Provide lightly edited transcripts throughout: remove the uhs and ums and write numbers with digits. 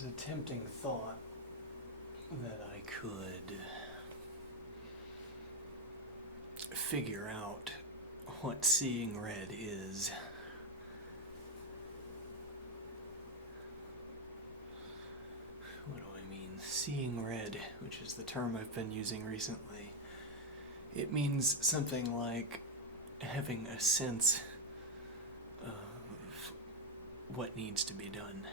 There's a tempting thought that I could figure out what seeing red is. What do I mean? Seeing red, which is the term I've been using recently, it means something like having a sense of what needs to be done.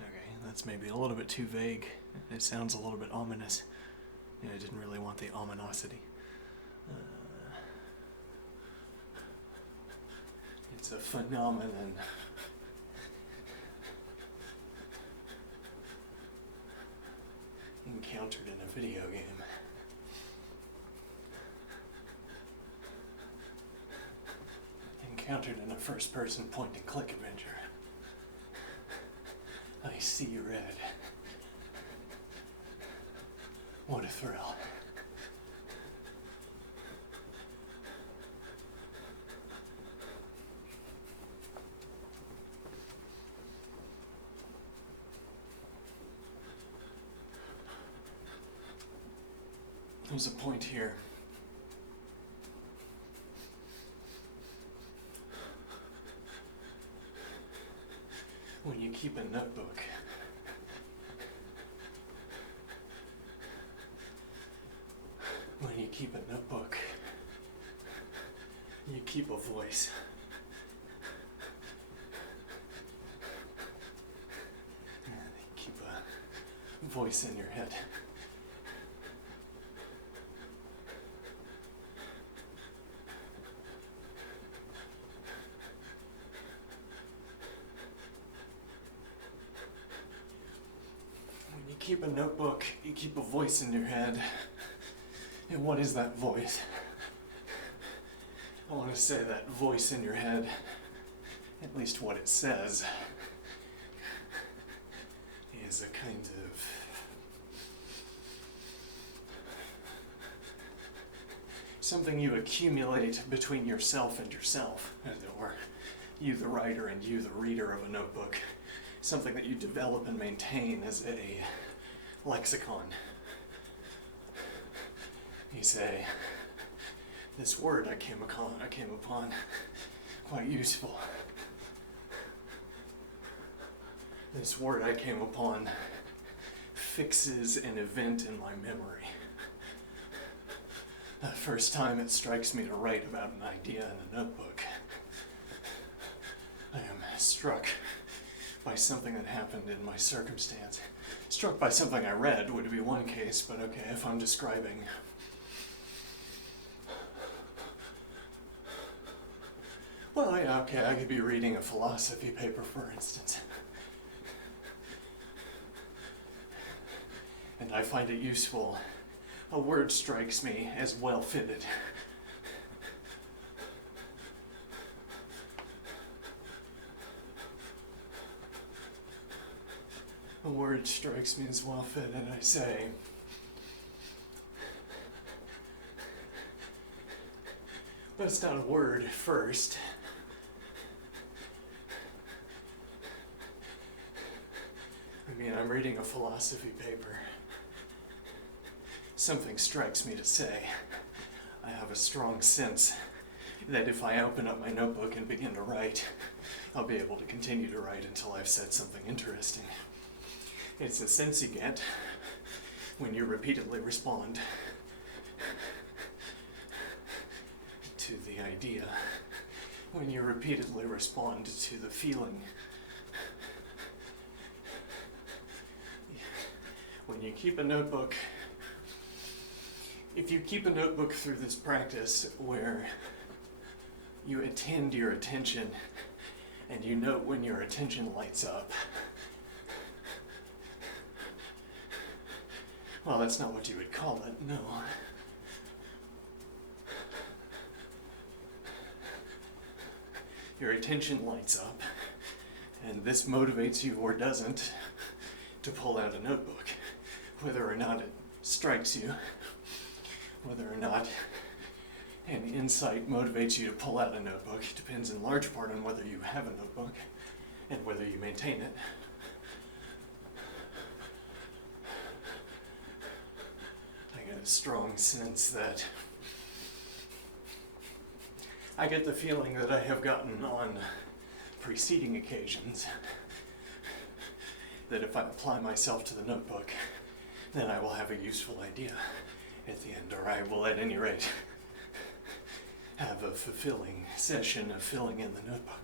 Okay, that's maybe a little bit too vague. It sounds a little bit ominous. I didn't really want the ominosity. It's a phenomenon. Encountered in a video game. Encountered in a first-person point-and-click adventure. I see red. What a thrill. There's a point here. When you keep a notebook, you keep a voice. You keep a voice in your head. When you keep a notebook, you keep a voice in your head. And what is that voice? I want to say that voice in your head, at least what it says, is a kind of something you accumulate between yourself and yourself, as it were. You the writer and you the reader of a notebook. Something that you develop and maintain as a lexicon. You say, this word I came upon quite useful. This word I came upon fixes an event in my memory. The first time it strikes me to write about an idea in a notebook, I am struck by something that happened in my circumstance. Struck by something I read would be one case, but okay, if I'm describing well, yeah, okay, I could be reading a philosophy paper, for instance. And I find it useful. A word strikes me as well fitted. A word strikes me as well fitted, and I say, but it's not a word first. I mean, I'm reading a philosophy paper. Something strikes me to say. I have a strong sense that if I open up my notebook and begin to write, I'll be able to continue to write until I've said something interesting. It's a sense you get when you repeatedly respond to the idea, when you repeatedly respond to the feeling. When you keep a notebook, if you keep a notebook through this practice where you attend your attention and you note when your attention lights up, well, that's not what you would call it, no. Your attention lights up, and this motivates you or doesn't to pull out a notebook. Whether or not it strikes you, whether or not an insight motivates you to pull out a notebook depends in large part on whether you have a notebook and whether you maintain it. a strong sense that I get the feeling that I have gotten on preceding occasions that if I apply myself to the notebook, then I will have a useful idea at the end, or I will at any rate have a fulfilling session of filling in the notebook.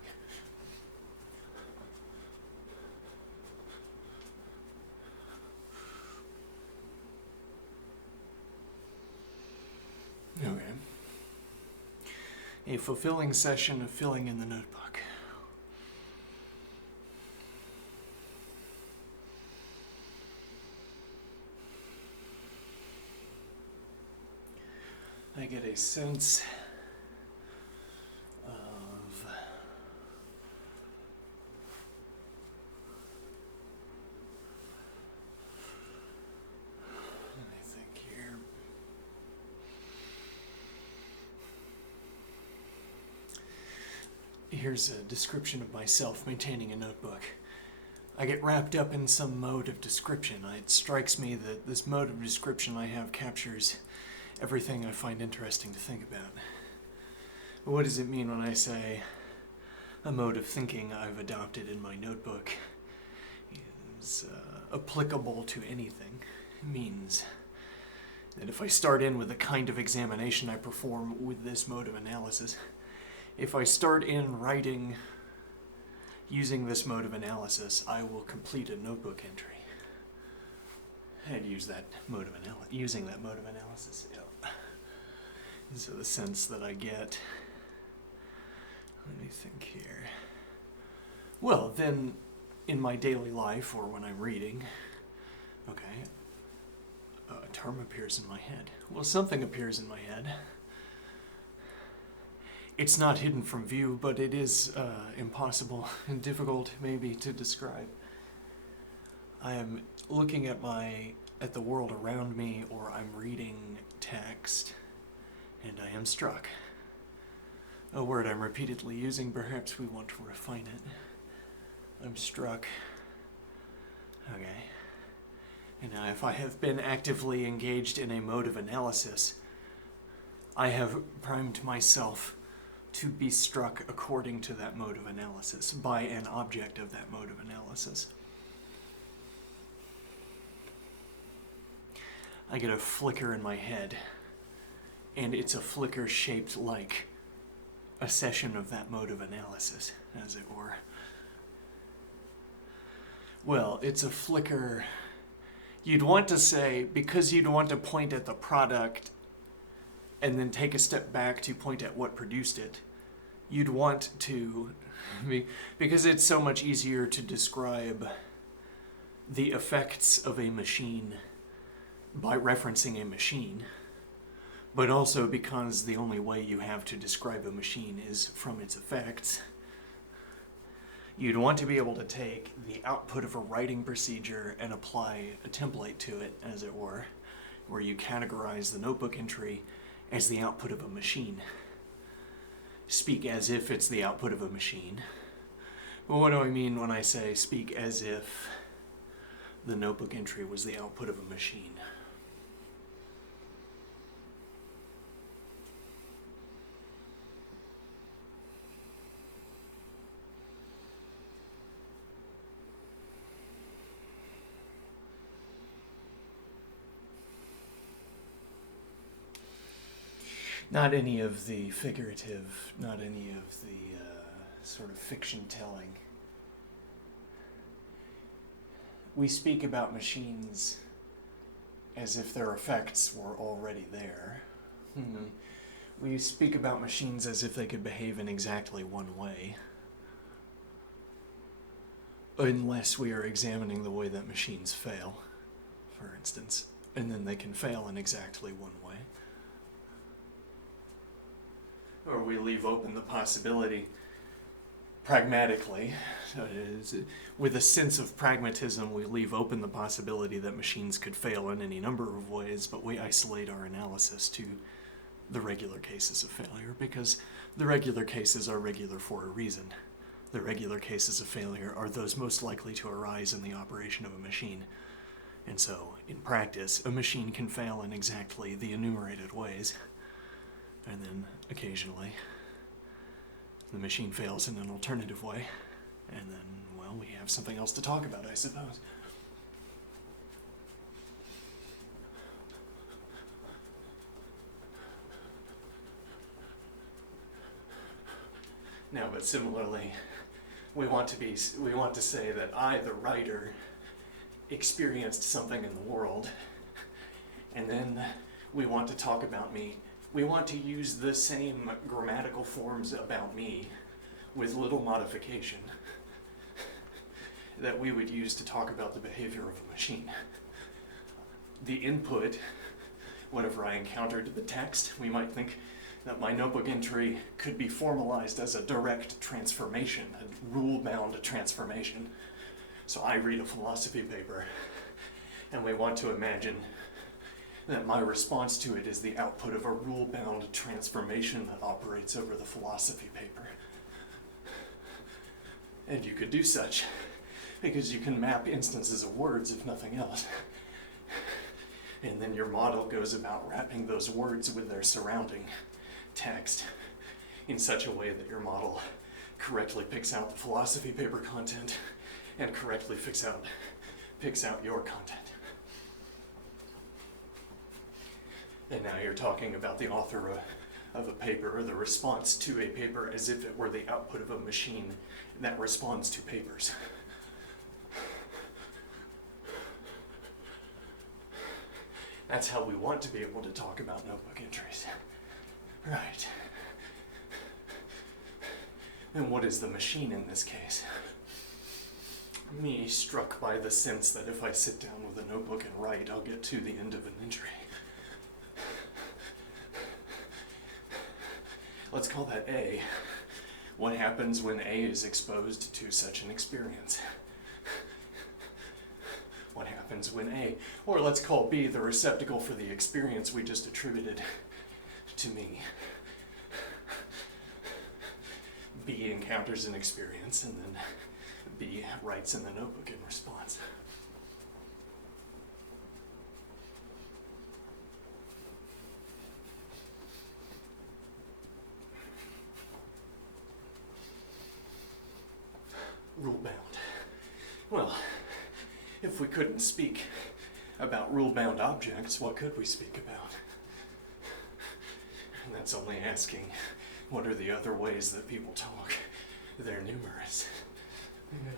Okay. A fulfilling session of filling in the notebook. I get a sense of let me think here. Here's a description of myself maintaining a notebook. I get wrapped up in some mode of description. It strikes me that this mode of description I have captures everything I find interesting to think about. What does it mean when I say a mode of thinking I've adopted in my notebook is applicable to anything? It means that if I start in with the kind of examination I perform with this mode of analysis, if I start in writing using this mode of analysis, I will complete a notebook entry. And use that mode of using that mode of analysis. Yeah. And so the sense that I get, let me think here. Well, then in my daily life or when I'm reading, okay, a term appears in my head. Well, something appears in my head. It's not hidden from view, but it is impossible and difficult maybe to describe. I am looking at the world around me, or I'm reading text, and I am struck. A word I'm repeatedly using, perhaps we want to refine it. I'm struck. Okay. And now if I have been actively engaged in a mode of analysis, I have primed myself to be struck according to that mode of analysis, by an object of that mode of analysis. I get a flicker in my head, and it's a flicker shaped like a session of that mode of analysis, as it were. Well, it's a flicker, you'd want to say, because you'd want to point at the product and then take a step back to point at what produced it. You'd want to, because it's so much easier to describe the effects of a machine by referencing a machine, but also because the only way you have to describe a machine is from its effects. You'd want to be able to take the output of a writing procedure and apply a template to it, as it were, where you categorize the notebook entry as the output of a machine. Speak as if it's the output of a machine. Well, what do I mean when I say speak as if the notebook entry was the output of a machine? Not any of the figurative, not any of the sort of fiction telling. We speak about machines as if their effects were already there. We speak about machines as if they could behave in exactly one way, unless we are examining the way that machines fail, for instance, and then they can fail in exactly one way. Or we leave open the possibility, pragmatically, with a sense of pragmatism, we leave open the possibility that machines could fail in any number of ways, but we isolate our analysis to the regular cases of failure, because the regular cases are regular for a reason. The regular cases of failure are those most likely to arise in the operation of a machine. And so, in practice, a machine can fail in exactly the enumerated ways. And then, occasionally, the machine fails in an alternative way. And then, well, we have something else to talk about, I suppose. Now, but similarly, we want to say that I, the writer, experienced something in the world, and then we want to talk about me. We want to use the same grammatical forms about me with little modification that we would use to talk about the behavior of a machine. The input, whenever I encountered the text, we might think that my notebook entry could be formalized as a direct transformation, a rule-bound transformation. So I read a philosophy paper, and we want to imagine that my response to it is the output of a rule-bound transformation that operates over the philosophy paper. And you could do such because you can map instances of words, if nothing else. And then your model goes about wrapping those words with their surrounding text in such a way that your model correctly picks out the philosophy paper content and correctly picks out your content. And now you're talking about the author of a paper or the response to a paper as if it were the output of a machine that responds to papers. That's how we want to be able to talk about notebook entries. Right. And what is the machine in this case? Me, struck by the sense that if I sit down with a notebook and write, I'll get to the end of an entry. Let's call that A. What happens when A is exposed to such an experience? What happens when A, or let's call B the receptacle for the experience we just attributed to me. B encounters an experience, and then B writes in the notebook in response. Rule-bound. Well, if we couldn't speak about rule-bound objects, what could we speak about? And that's only asking, what are the other ways that people talk? They're numerous. Yeah.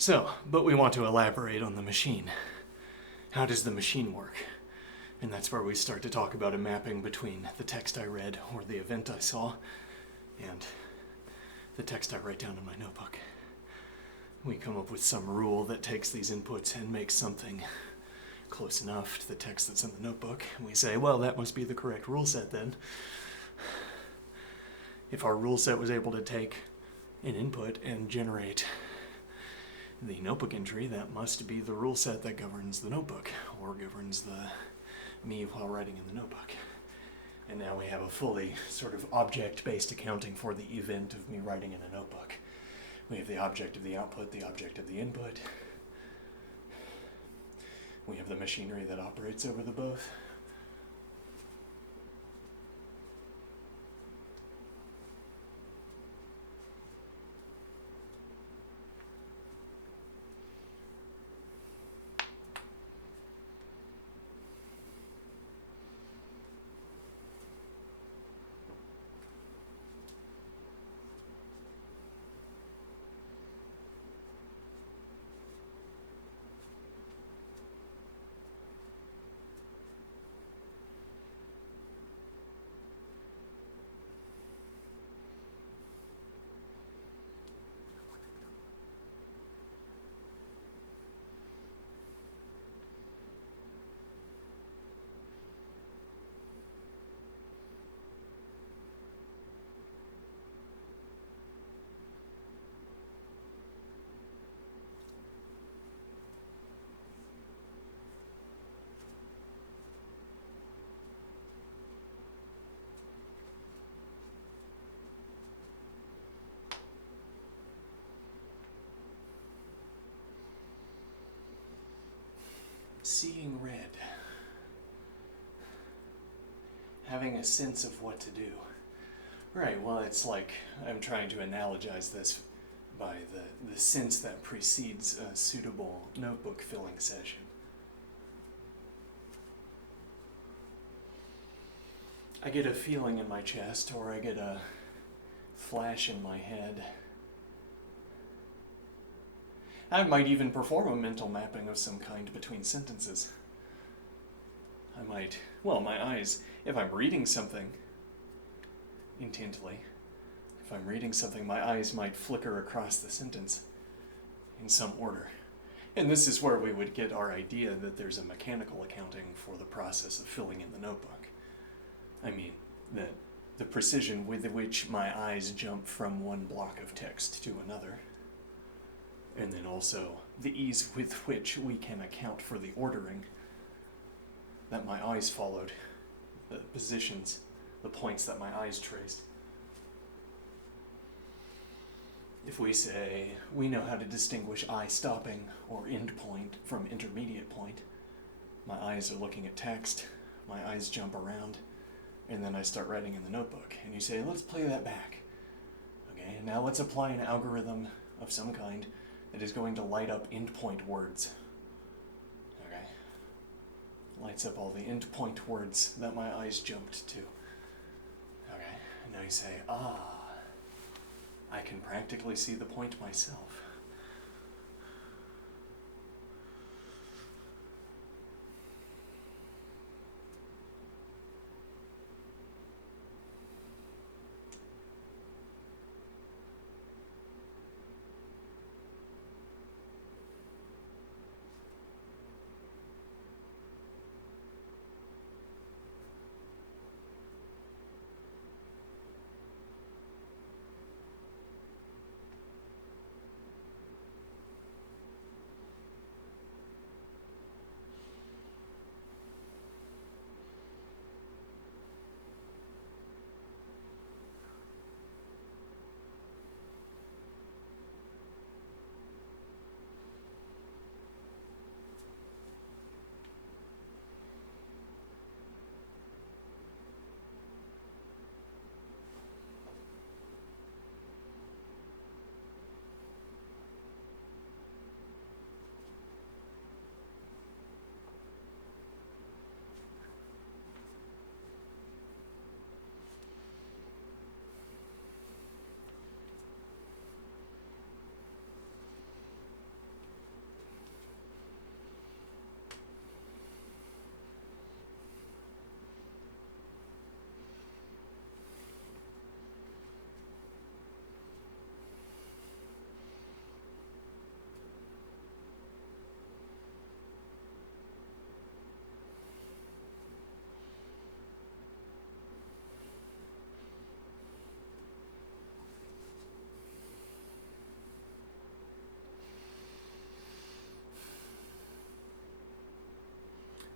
So, but we want to elaborate on the machine. How does the machine work? And that's where we start to talk about a mapping between the text I read or the event I saw and the text I write down in my notebook. We come up with some rule that takes these inputs and makes something close enough to the text that's in the notebook. And we say, well, that must be the correct rule set then. If our rule set was able to take an input and generate the notebook entry, that must be the rule set that governs the notebook, or governs me while writing in the notebook. And now we have a fully sort of object-based accounting for the event of me writing in a notebook. We have the object of the output, the object of the input. We have the machinery that operates over the both. seeing red. Having a sense of what to do. Right, well, it's like I'm trying to analogize this by the sense that precedes a suitable notebook filling session. I get a feeling in my chest, or I get a flash in my head. I might even perform a mental mapping of some kind between sentences. I might, well, my eyes, if I'm reading something intently, if I'm reading something, my eyes might flicker across the sentence in some order. And this is where we would get our idea that there's a mechanical accounting for the process of filling in the notebook. I mean, that the precision with which my eyes jump from one block of text to another, and then also the ease with which we can account for the ordering that my eyes followed, the positions, the points that my eyes traced. If we say we know how to distinguish eye stopping or end point from intermediate point, my eyes are looking at text, my eyes jump around, and then I start writing in the notebook. And you say, let's play that back. Okay, and now let's apply an algorithm of some kind that is going to light up endpoint words. Okay, lights up all the endpoint words that my eyes jumped to. Okay, and now you say, I can practically see the point myself.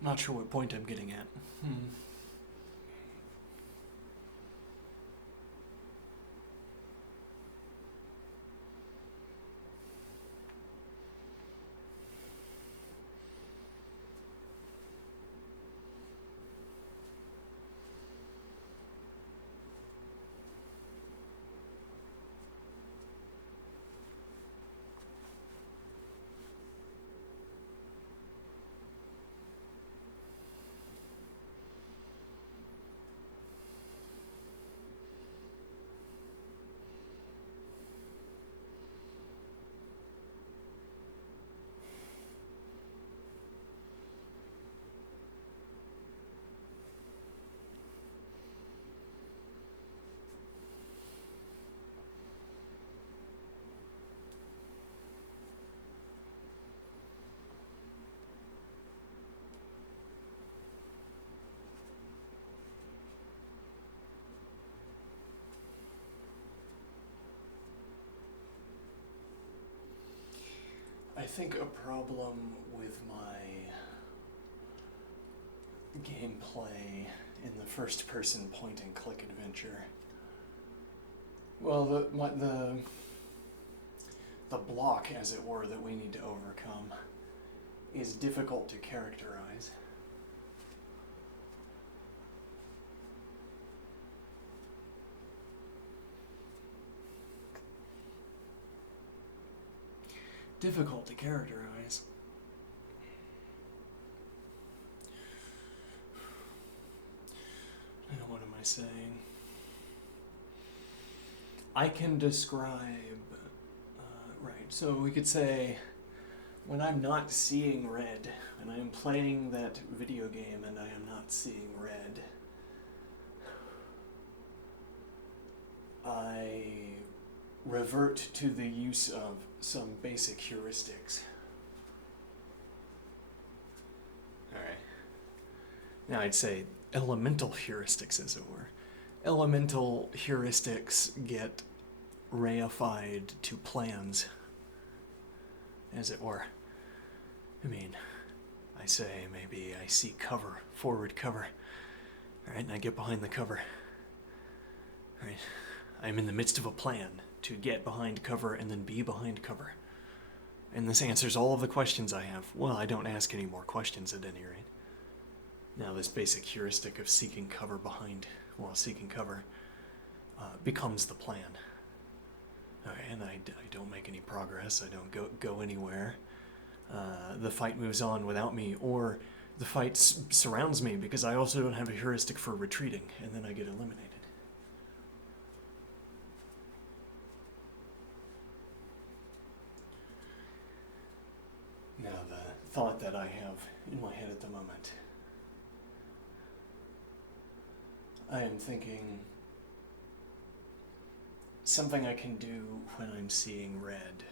Not sure what point I'm getting at. I think a problem with my gameplay in the first-person point-and-click adventure, well, the block, as it were, that we need to overcome is difficult to characterize. Difficult to characterize. What am I saying? I can describe, right, so we could say, when I'm not seeing red, when I am playing that video game and I am not seeing red, I revert to the use of some basic heuristics. Alright. Now I'd say elemental heuristics, as it were. Elemental heuristics get reified to plans, as it were. I mean, I say maybe I see cover, forward cover, alright, and I get behind the cover. Alright, I'm in the midst of a plan to get behind cover and then be behind cover. And this answers all of the questions I have. Well, I don't ask any more questions at any rate. Now this basic heuristic of seeking cover behind, while seeking cover, becomes the plan. And I don't make any progress, I don't go anywhere. The fight moves on without me, or the fight surrounds me because I also don't have a heuristic for retreating, and then I get eliminated. Now the thought that I have in my head at the moment, I am thinking something I can do when I'm seeing red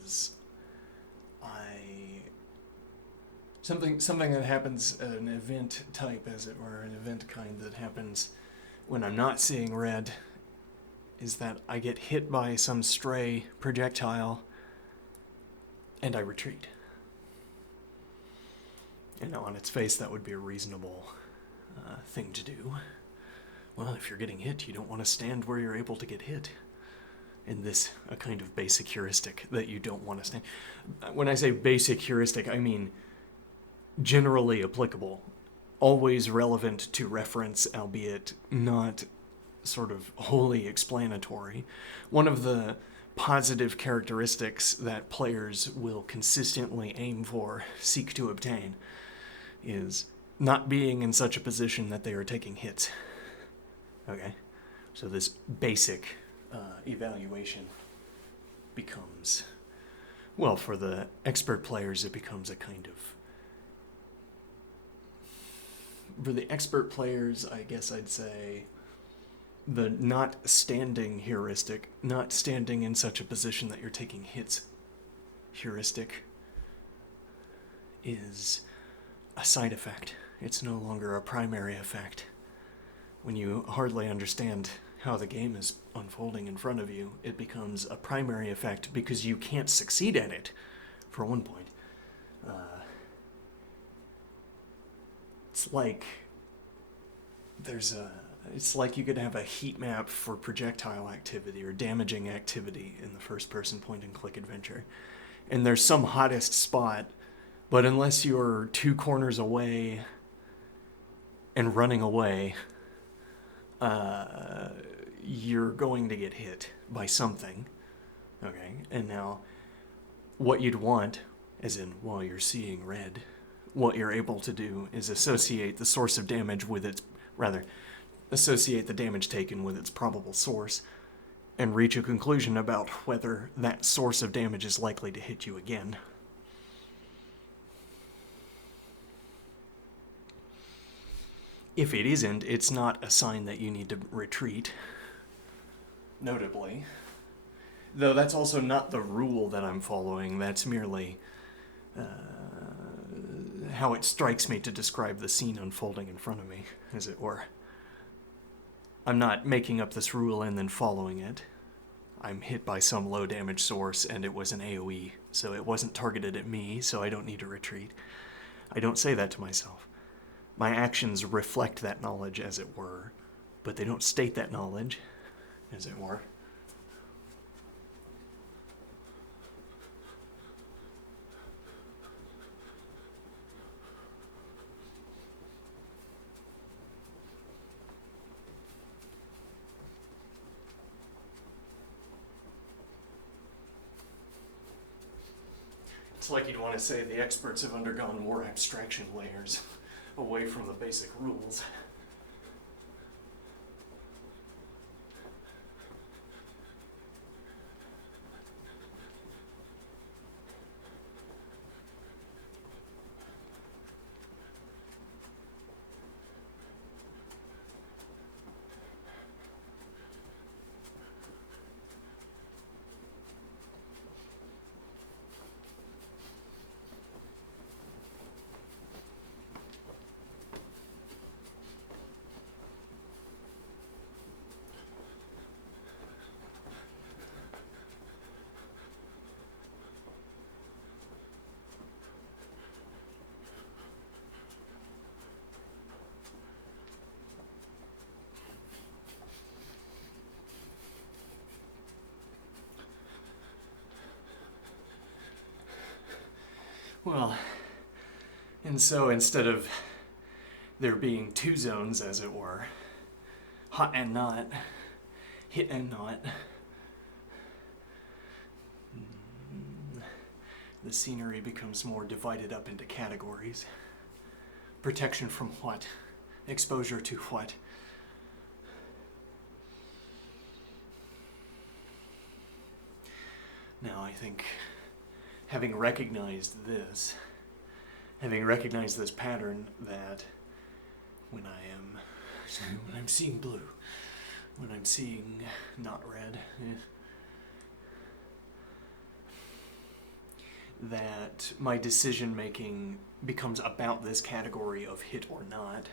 is something that happens, an event type, as it were, an event kind that happens when I'm not seeing red, is that I get hit by some stray projectile and I retreat. And on its face, that would be a reasonable thing to do. Well, if you're getting hit, you don't want to stand where you're able to get hit. And this, a kind of basic heuristic that you don't want to stand. When I say basic heuristic, I mean generally applicable, always relevant to reference, albeit not sort of wholly explanatory. One of the positive characteristics that players will consistently aim for, seek to obtain, is not being in such a position that they are taking hits. Okay? So this basic evaluation becomes, well, for the expert players, it becomes a kind of, for the expert players, I guess I'd say, the not standing heuristic, not standing in such a position that you're taking hits heuristic, is a side effect. It's no longer a primary effect. When you hardly understand how the game is unfolding in front of you, it becomes a primary effect because you can't succeed at it, for one point. It's like it's like you could have a heat map for projectile activity or damaging activity in the first-person point-and-click adventure. And there's some hottest spot, but unless you're 2 corners away and running away, you're going to get hit by something. Okay, and now what you'd want, as in while you're seeing red, what you're able to do is associate the source of damage with its, associate the damage taken with its probable source, and reach a conclusion about whether that source of damage is likely to hit you again. If it isn't, it's not a sign that you need to retreat. Notably. Though that's also not the rule that I'm following, that's merely how it strikes me to describe the scene unfolding in front of me, as it were. I'm not making up this rule and then following it. I'm hit by some low damage source and it was an AoE, so it wasn't targeted at me, so I don't need to retreat. I don't say that to myself. My actions reflect that knowledge, as it were, but they don't state that knowledge, as it were. It's like you'd want to say the experts have undergone more abstraction layers, away from the basic rules. Well, and so instead of there being two zones, as it were, hot and not, hit and not, the scenery becomes more divided up into categories. Protection from what? Exposure to what? Now I think having recognized this pattern, that when I'm seeing blue, when I'm seeing not red, that my decision making becomes about this category of hit or not.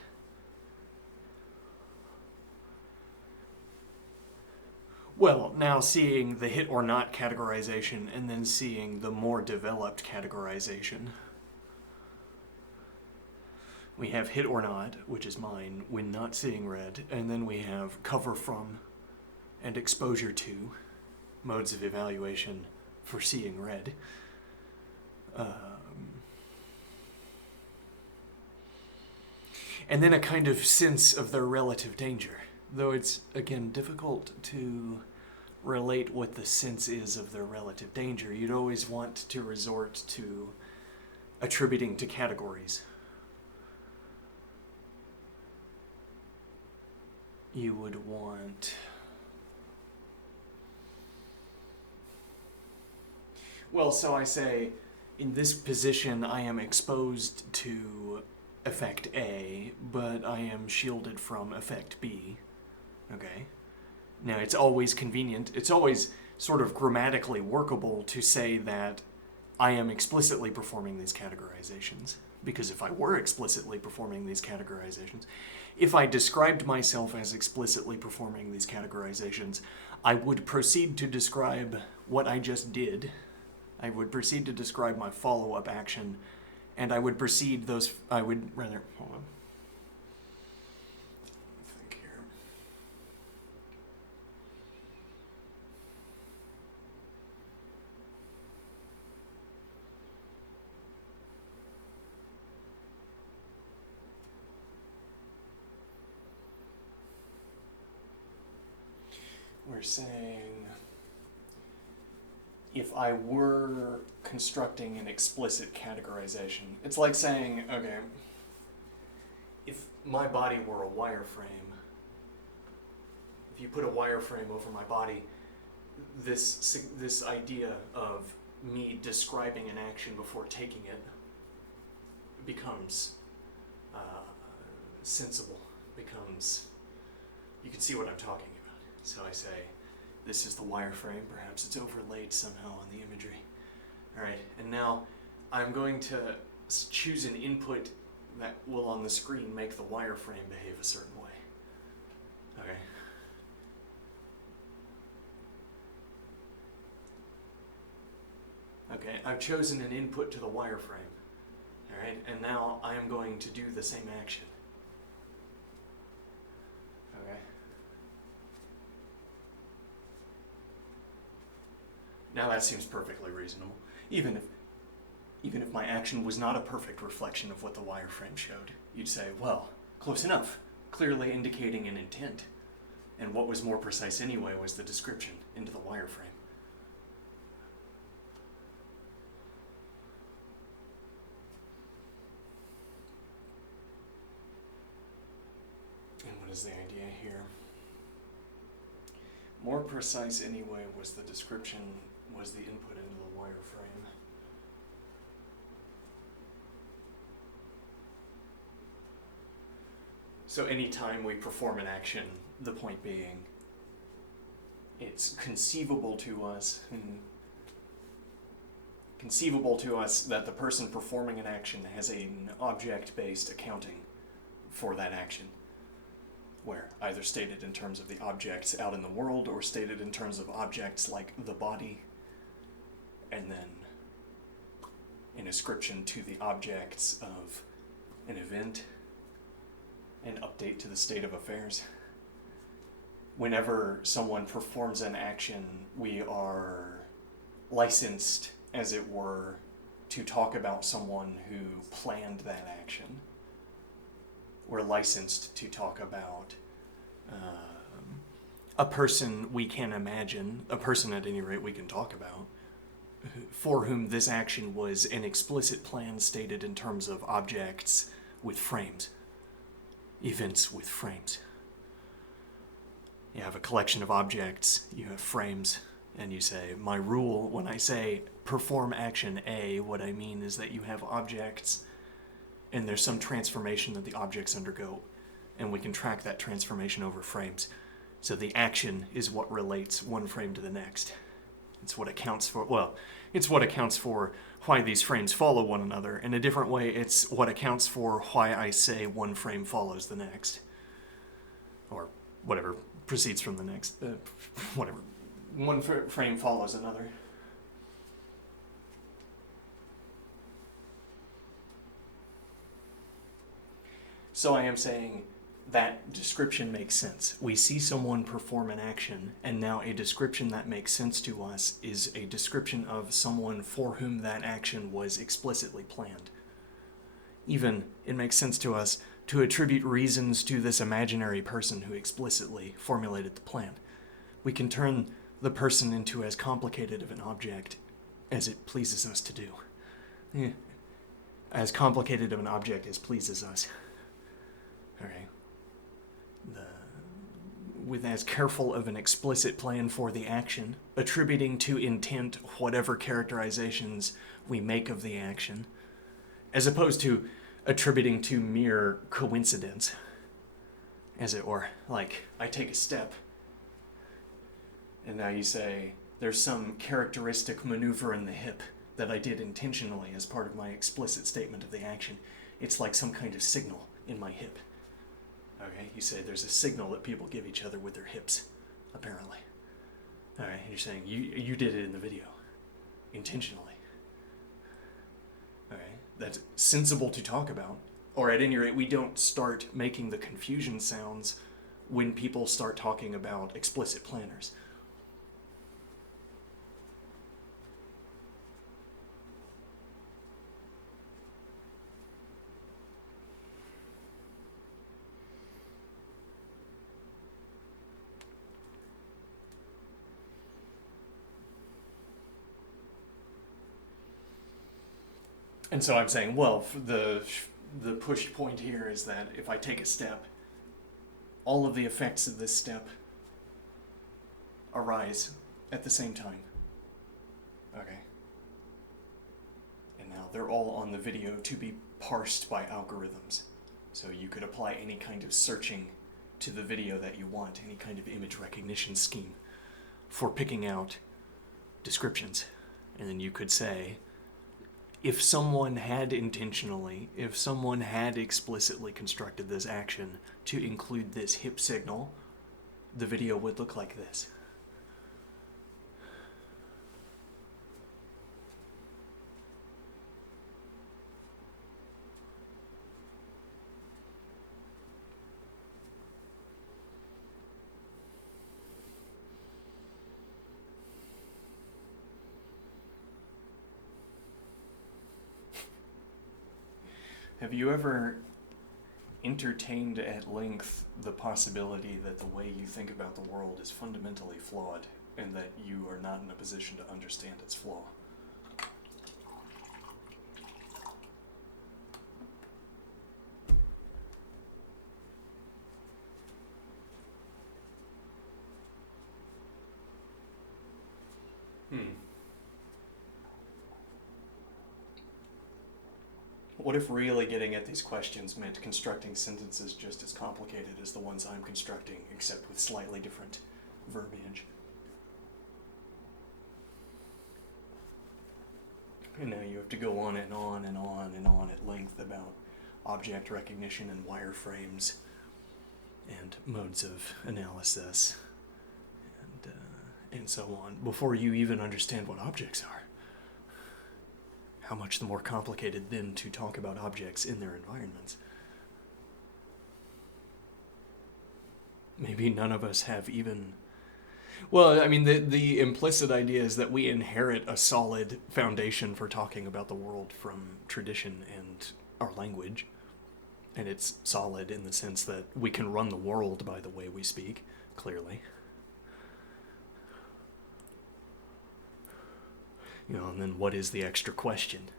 Well, now seeing the hit or not categorization and then seeing the more developed categorization. We have hit or not, which is mine, when not seeing red, and then we have cover from and exposure to, modes of evaluation for seeing red. And then a kind of sense of their relative danger. Though it's, again, difficult to relate what the sense is of their relative danger. You'd always want to resort to attributing to categories. You would want... Well, so I say, in this position I am exposed to effect A, but I am shielded from effect B. Okay. Now, it's always convenient, it's always sort of grammatically workable to say that I am explicitly performing these categorizations. Because if I were explicitly performing these categorizations, if I described myself as explicitly performing these categorizations, I would proceed to describe what I just did. I would proceed to describe my follow-up action, and hold on. Think here. We're saying, if I were constructing an explicit categorization, it's like saying, okay, if my body were a wireframe, if you put a wireframe over my body, this idea of me describing an action before taking it becomes sensible, becomes, you can see what I'm talking about. So I say, this is the wireframe, perhaps it's overlaid somehow on the imagery. All right, and now I'm going to choose an input that will on the screen make the wireframe behave a certain way. Okay. Okay, I've chosen an input to the wireframe. All right, and now I am going to do the same action. Okay. Now that seems perfectly reasonable, even if my action was not a perfect reflection of what the wireframe showed. You'd say, well, close enough, clearly indicating an intent. And what was more precise anyway was the description into the wireframe. is the idea here? More precise anyway was the description, was the input into the wireframe. So anytime we perform an action, the point being, it's conceivable to us that the person performing an action has an object-based accounting for that action, where either stated in terms of the objects out in the world or stated in terms of objects like the body, and then an ascription to the objects of an event, an update to the state of affairs. Whenever someone performs an action, we are licensed, as it were, to talk about someone who planned that action. We're licensed to talk about a person we can imagine, a person at any rate we can talk about, for whom this action was an explicit plan stated in terms of objects with frames, events with frames. You have a collection of objects, you have frames, and you say, my rule, when I say perform action A, what I mean is that you have objects and there's some transformation that the objects undergo, and we can track that transformation over frames. So the action is what relates one frame to the next. It's what accounts for why these frames follow one another. In a different way, it's what accounts for why I say one frame follows the next. Or whatever proceeds from the next. Whatever. One frame follows another. So I am saying that description makes sense. We see someone perform an action, and now a description that makes sense to us is a description of someone for whom that action was explicitly planned. Even, it makes sense to us to attribute reasons to this imaginary person who explicitly formulated the plan. We can turn the person into as complicated of an object as it pleases us to do. As complicated of an object as pleases us. Okay. With as careful of an explicit plan for the action, attributing to intent whatever characterizations we make of the action, as opposed to attributing to mere coincidence, as it were. Like, I take a step, and now you say, there's some characteristic maneuver in the hip that I did intentionally as part of my explicit statement of the action. It's like some kind of signal in my hip. Okay, you say there's a signal that people give each other with their hips, apparently. All right, you're saying you did it in the video, intentionally. All right, that's sensible to talk about. Or at any rate, we don't start making the confusion sounds when people start talking about explicit planners. And so I'm saying, well, the pushed point here is that if I take a step, all of the effects of this step arise at the same time. Okay. And now they're all on the video to be parsed by algorithms. So you could apply any kind of searching to the video that you want, any kind of image recognition scheme for picking out descriptions. And then you could say, if someone had explicitly constructed this action to include this hip signal, the video would look like this. Have you ever entertained at length the possibility that the way you think about the world is fundamentally flawed and that you are not in a position to understand its flaw? What if really getting at these questions meant constructing sentences just as complicated as the ones I'm constructing, except with slightly different verbiage? And now you have to go on and on and on and on at length about object recognition and wireframes and modes of analysis and so on before you even understand what objects are. How much the more complicated then to talk about objects in their environments. Maybe none of us have even... Well, I mean, the implicit idea is that we inherit a solid foundation for talking about the world from tradition and our language. And it's solid in the sense that we can run the world by the way we speak, clearly. And then what is the extra question?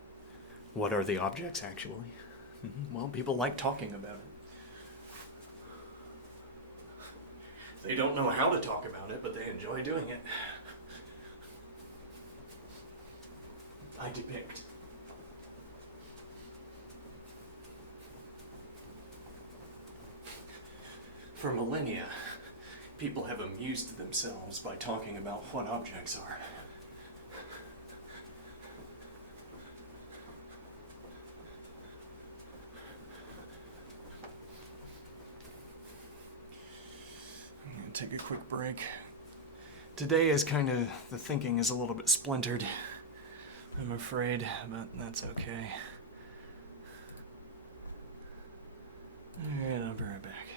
What are the objects, actually? Well, people like talking about it. They don't know how to talk about it, but they enjoy doing it. I depict. For millennia, people have amused themselves by talking about what objects are. Take a quick break. Today is the thinking is a little bit splintered, I'm afraid, but that's okay. Alright, I'll be right back.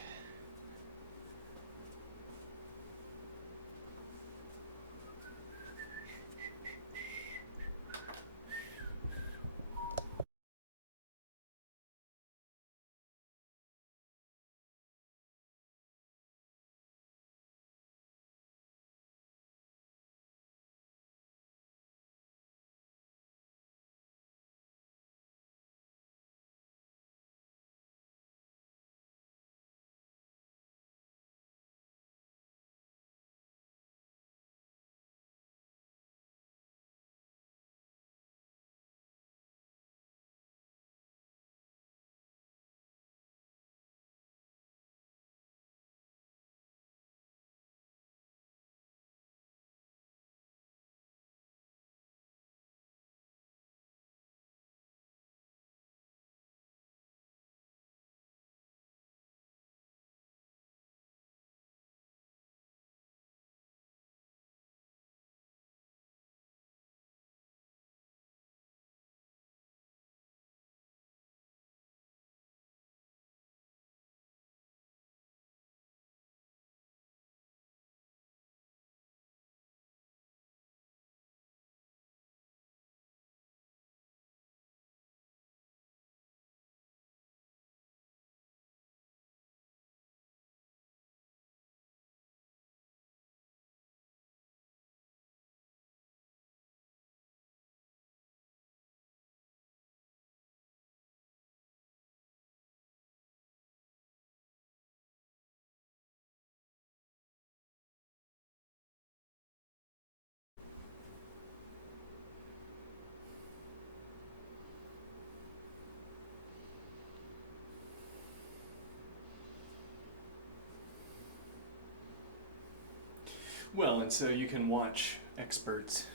Well, and so you can watch experts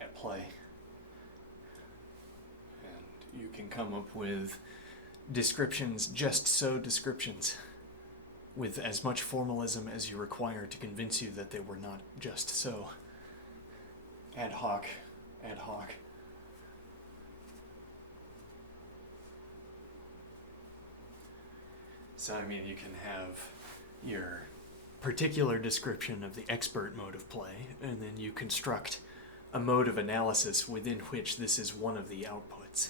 at play, and you can come up with descriptions, just so descriptions, with as much formalism as you require to convince you that they were not just so. Ad hoc. So, I mean, you can have your particular description of the expert mode of play, and then you construct a mode of analysis within which this is one of the outputs.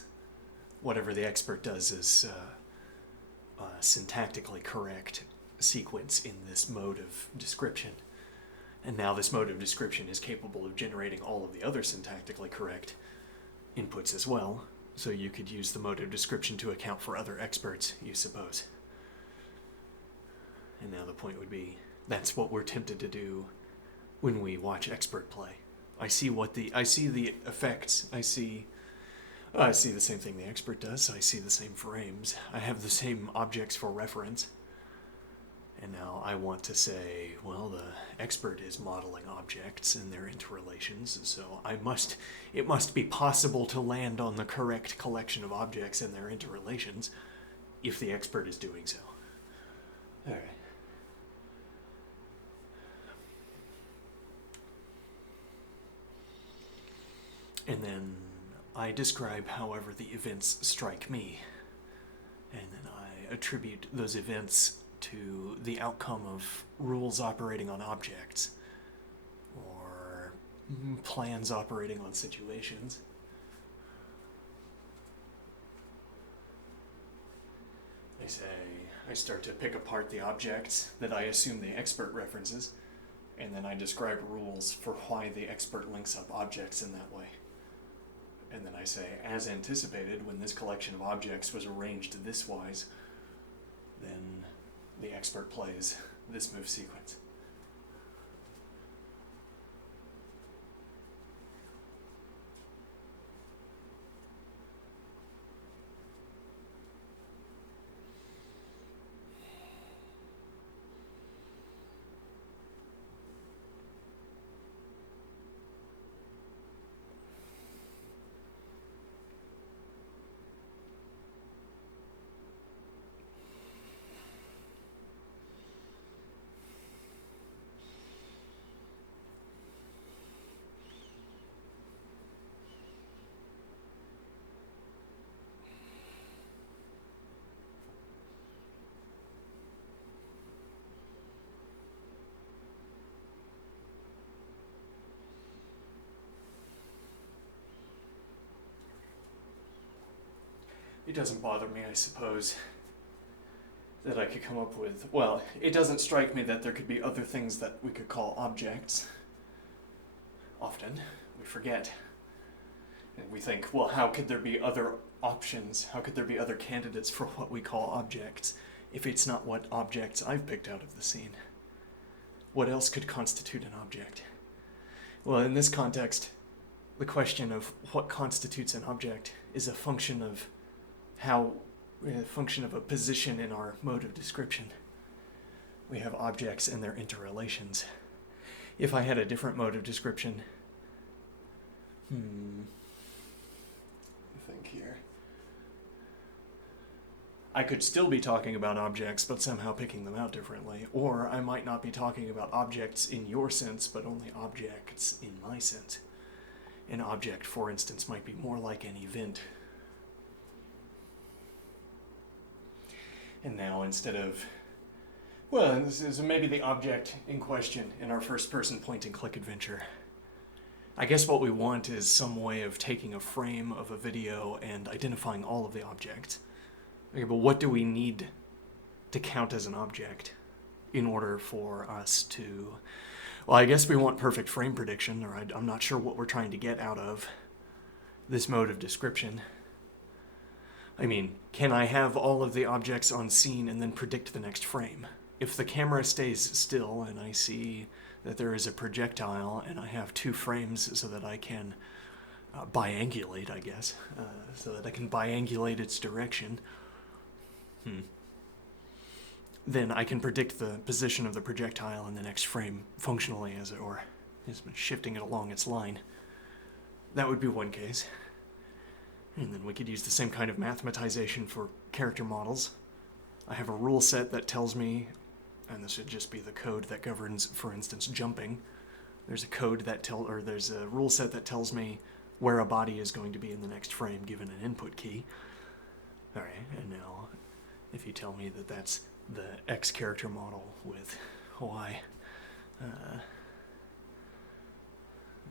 Whatever the expert does is a syntactically correct sequence in this mode of description. And now this mode of description is capable of generating all of the other syntactically correct inputs as well, so you could use the mode of description to account for other experts, you suppose. And now the point would be, that's what we're tempted to do when we watch expert play. I see the effects. I see I see the same thing the expert does. I see the same frames. I have the same objects for reference. And now I want to say, well, the expert is modeling objects and their interrelations, so it must be possible to land on the correct collection of objects and their interrelations if the expert is doing so. All right. And then I describe however the events strike me, and then I attribute those events to the outcome of rules operating on objects, or plans operating on situations. I start to pick apart the objects that I assume the expert references, and then I describe rules for why the expert links up objects in that way. And then I say, as anticipated, when this collection of objects was arranged this wise, then the expert plays this move sequence. It doesn't bother me, I suppose, that I could come up with... Well, it doesn't strike me that there could be other things that we could call objects. Often, we forget. And we think, well, how could there be other options? How could there be other candidates for what we call objects if it's not what objects I've picked out of the scene? What else could constitute an object? Well, in this context, the question of what constitutes an object is a function of a position in our mode of description. We have objects and their interrelations. If I had a different mode of description, I think here. I could still be talking about objects, but somehow picking them out differently. Or I might not be talking about objects in your sense, but only objects in my sense. An object, for instance, might be more like an event. And now instead of, well, this is maybe the object in question in our first-person point-and-click adventure. I guess what we want is some way of taking a frame of a video and identifying all of the objects. Okay, but what do we need to count as an object in order for us to... Well, I guess we want perfect frame prediction, or I'm not sure what we're trying to get out of this mode of description. I mean, can I have all of the objects on scene and then predict the next frame? If the camera stays still and I see that there is a projectile and I have 2 frames so that I can biangulate, I guess, so that I can biangulate its direction, then I can predict the position of the projectile in the next frame functionally, as it were, just shifting it along its line. That would be one case. And then we could use the same kind of mathematization for character models. I have a rule set that tells me, and this would just be the code that governs, for instance, jumping. There's a rule set that tells me where a body is going to be in the next frame given an input key. All right, and now if you tell me that that's the X character model with Y, let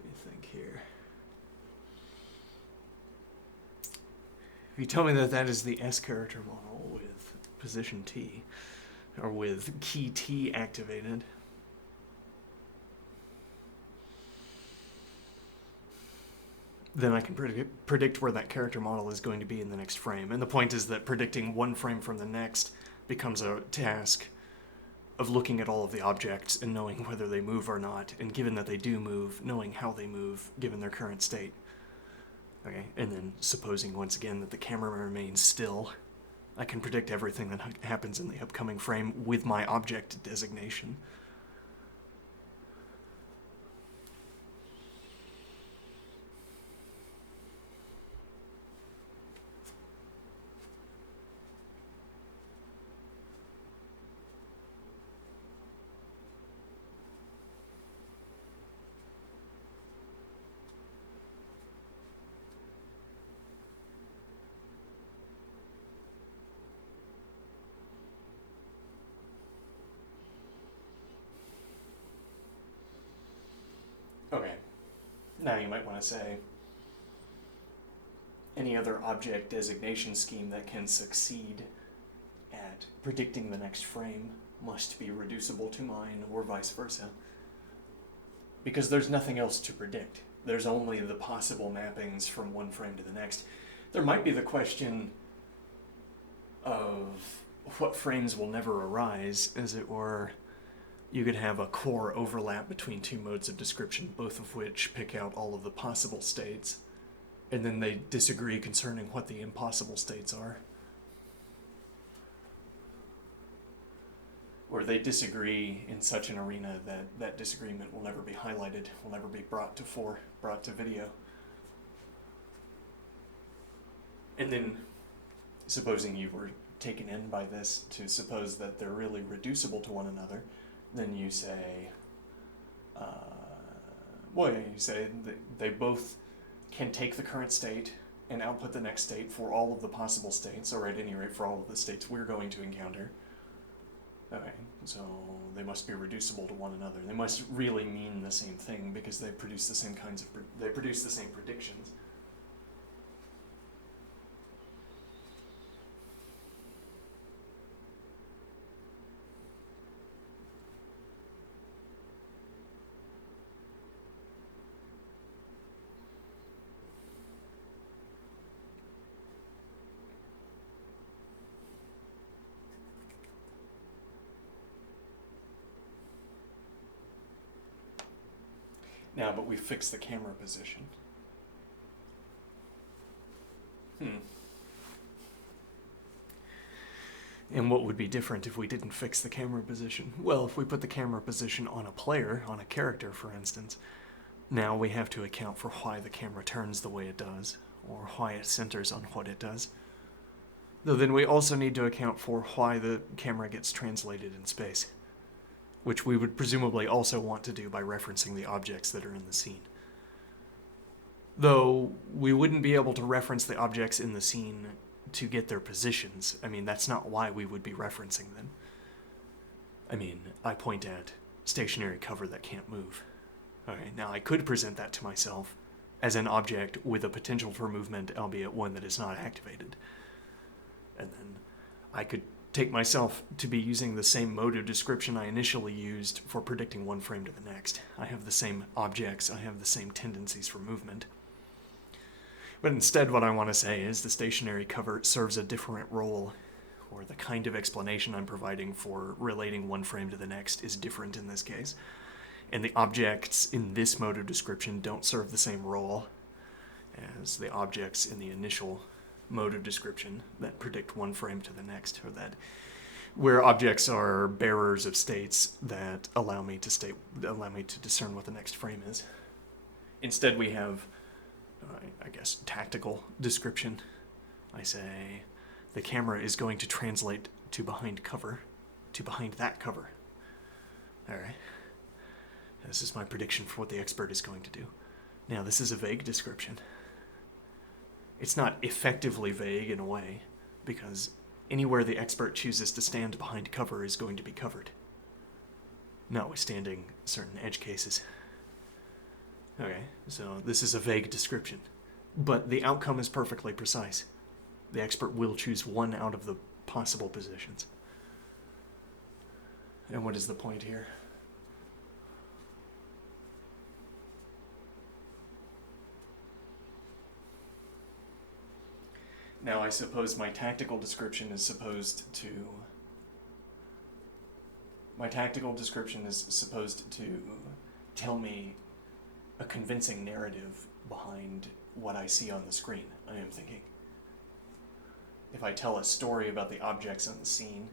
me think here. If you tell me that that is the S character model with position T, or with key T activated, then I can predict where that character model is going to be in the next frame. And the point is that predicting one frame from the next becomes a task of looking at all of the objects and knowing whether they move or not, and given that they do move, knowing how they move given their current state. Okay, and then supposing once again that the camera remains still, I can predict everything that happens in the upcoming frame with my object designation. Okay, now you might want to say, any other object designation scheme that can succeed at predicting the next frame must be reducible to mine, or vice versa. Because there's nothing else to predict. There's only the possible mappings from one frame to the next. There might be the question of what frames will never arise, as it were. You could have a core overlap between two modes of description, both of which pick out all of the possible states, and then they disagree concerning what the impossible states are. Or they disagree in such an arena that that disagreement will never be highlighted, will never be brought to video. And then, supposing you were taken in by this to suppose that they're really reducible to one another, then you say, they both can take the current state and output the next state for all of the possible states, or at any rate for all of the states we're going to encounter. Okay, so they must be reducible to one another. They must really mean the same thing because they produce the same they produce the same predictions. Now, but we've fixed the camera position. And what would be different if we didn't fix the camera position? Well, if we put the camera position on a player, on a character, for instance, now we have to account for why the camera turns the way it does, or why it centers on what it does. Though then we also need to account for why the camera gets translated in space, which we would presumably also want to do by referencing the objects that are in the scene. Though we wouldn't be able to reference the objects in the scene to get their positions. I mean, that's not why we would be referencing them. I mean, I point at stationary cover that can't move. Okay, now I could present that to myself as an object with a potential for movement, albeit one that is not activated. And then I could take myself to be using the same mode of description I initially used for predicting one frame to the next. I have the same objects, I have the same tendencies for movement. But instead what I want to say is the stationary cover serves a different role, or the kind of explanation I'm providing for relating one frame to the next is different in this case. And the objects in this mode of description don't serve the same role as the objects in the initial mode of description that predict one frame to the next, or that where objects are bearers of states that allow me to discern what the next frame is. Instead we have, I guess, tactical description. I say the camera is going to translate to behind cover, to behind that cover. Alright. This is my prediction for what the expert is going to do. Now this is a vague description. It's not effectively vague in a way, because anywhere the expert chooses to stand behind cover is going to be covered, notwithstanding certain edge cases. Okay, so this is a vague description, but the outcome is perfectly precise. The expert will choose one out of the possible positions. And what is the point here? Now, I suppose my tactical description is supposed to tell me a convincing narrative behind what I see on the screen, I am thinking. If I tell a story about the objects on the scene,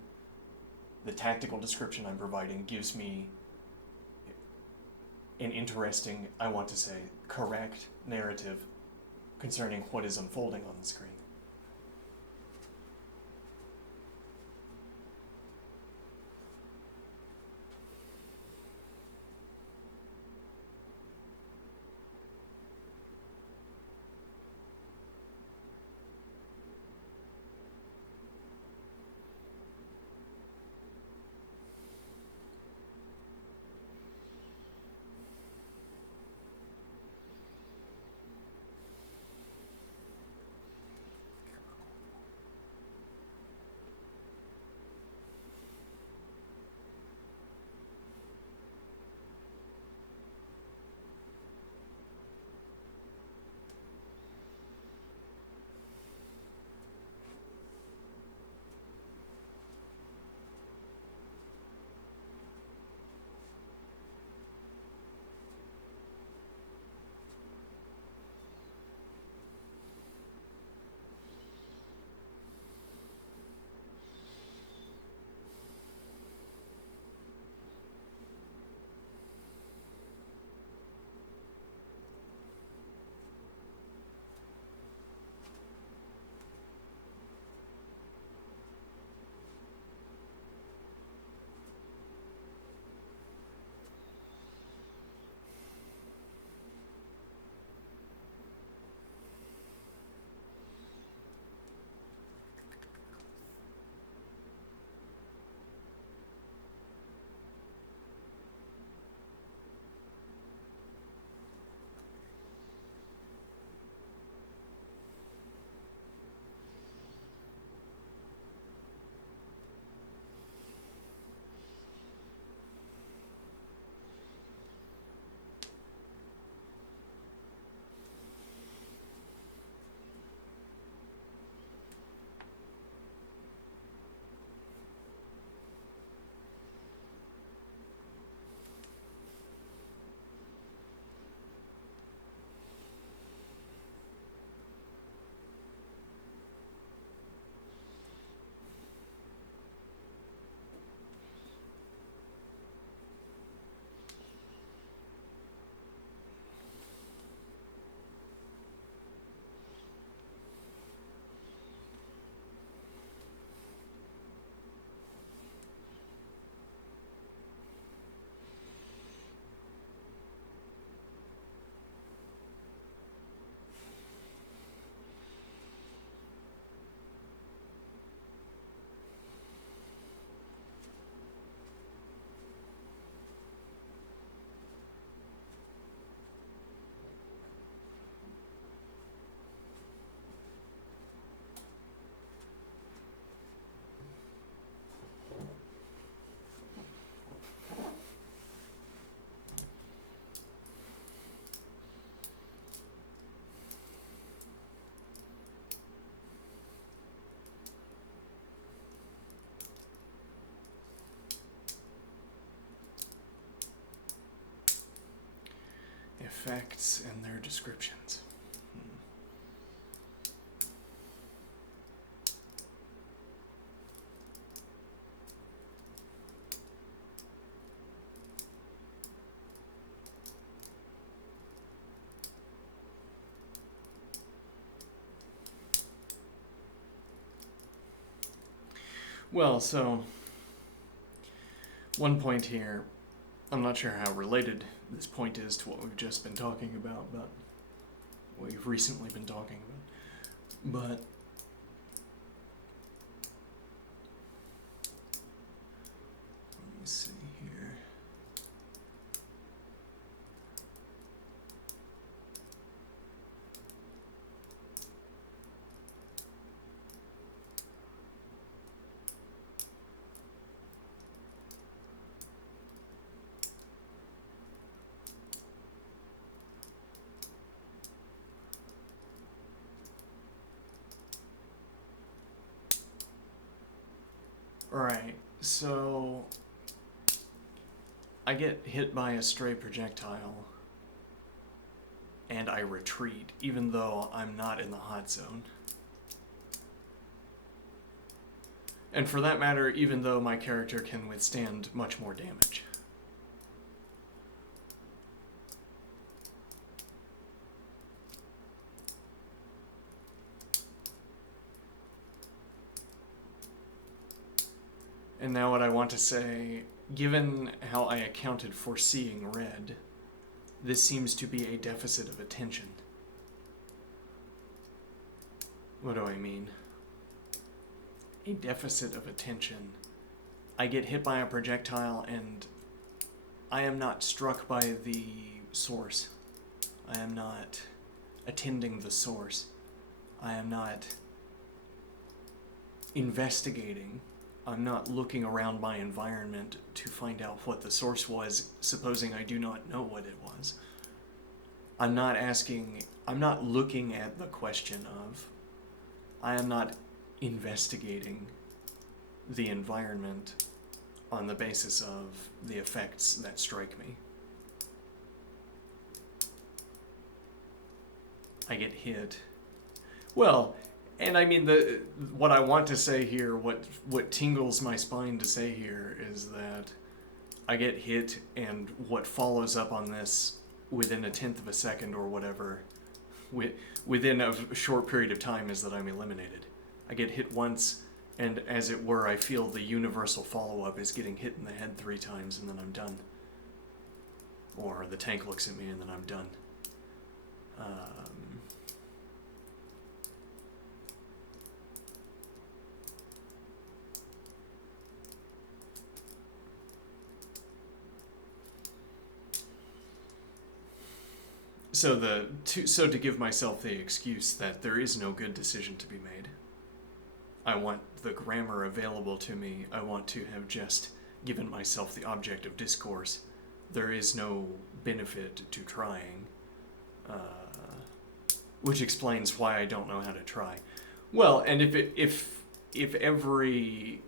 the tactical description I'm providing gives me an interesting, I want to say, correct narrative concerning what is unfolding on the screen. Effects and their descriptions. Well, so one point here, I'm not sure how related this point is to what we've just been talking about, but what we've recently been talking about. But let me see here. Right, so I get hit by a stray projectile and I retreat, even though I'm not in the hot zone. And for that matter, even though my character can withstand much more damage. And now what I want to say, given how I accounted for seeing red, this seems to be a deficit of attention. What do I mean? A deficit of attention. I get hit by a projectile and I am not struck by the source. I am not attending the source. I am not investigating. I'm not looking around my environment to find out what the source was, supposing I do not know what it was. I'm not looking at the question of, I am not investigating the environment on the basis of the effects that strike me. I get hit. Well, and I mean, what I want to say here, what tingles my spine to say here is that I get hit, and what follows up on this within 1/10 of a second or whatever, within a short period of time, is that I'm eliminated. I get hit once, and as it were, I feel the universal follow-up is getting hit in the head 3 times, and then I'm done. Or the tank looks at me, and then I'm done. So to give myself the excuse that there is no good decision to be made. I want the grammar available to me. I want to have just given myself the object of discourse. There is no benefit to trying, which explains why I don't know how to try. Well, and if every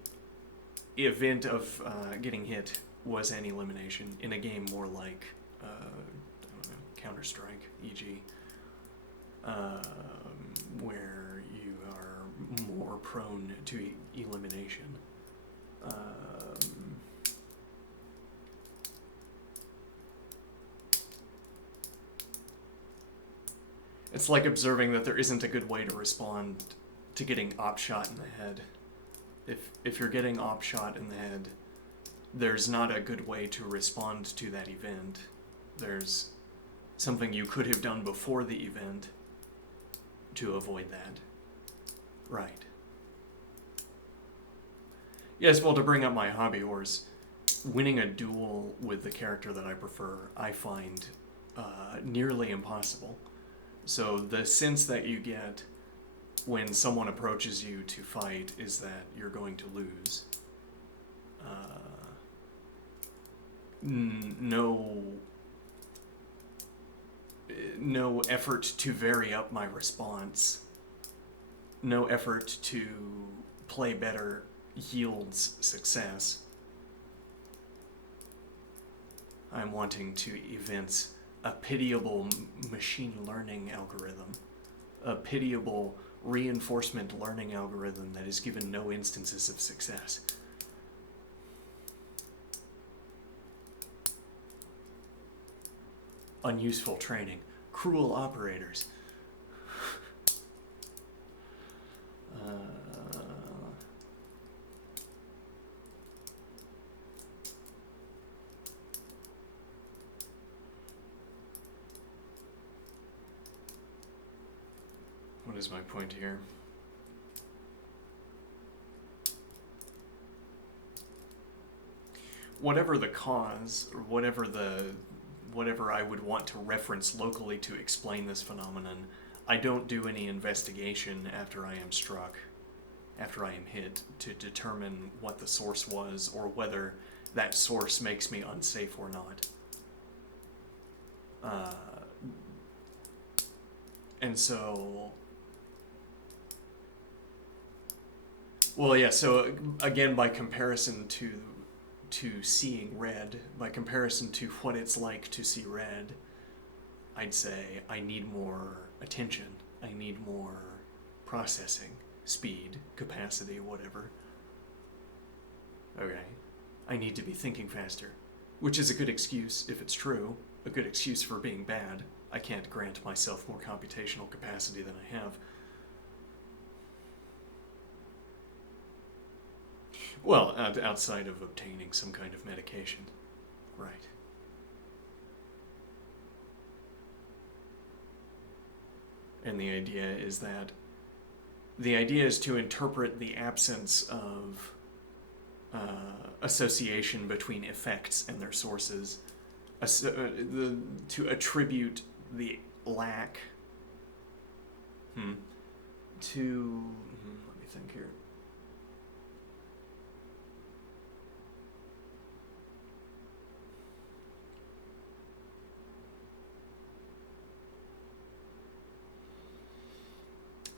event of getting hit was an elimination in a game more like Counter-Strike, e.g., where you are more prone to elimination. It's like observing that there isn't a good way to respond to getting op shot in the head. If you're getting op shot in the head, there's not a good way to respond to that event. There's something you could have done before the event to avoid that. Right. Yes, well, to bring up my hobby horse, winning a duel with the character that I prefer, I find nearly impossible. So the sense that you get when someone approaches you to fight is that you're going to lose. No effort to vary up my response, no effort to play better yields success. I'm wanting to evince a pitiable machine learning algorithm, a pitiable reinforcement learning algorithm that is given no instances of success. Unuseful training, cruel operators. What is my point here? Whatever the cause, or whatever I would want to reference locally to explain this phenomenon, I don't do any investigation after I am struck, after I am hit, to determine what the source was or whether that source makes me unsafe or not. And so... Well, yeah, so again, by comparison to seeing red, by comparison to what it's like to see red, I'd say I need more attention. I need more processing, speed, capacity, whatever. Okay. I need to be thinking faster, which is a good excuse if it's true, a good excuse for being bad. I can't grant myself more computational capacity than I have. Well, outside of obtaining some kind of medication. Right. And the idea is to interpret the absence of association between effects and their sources, to attribute the lack to, let me think here.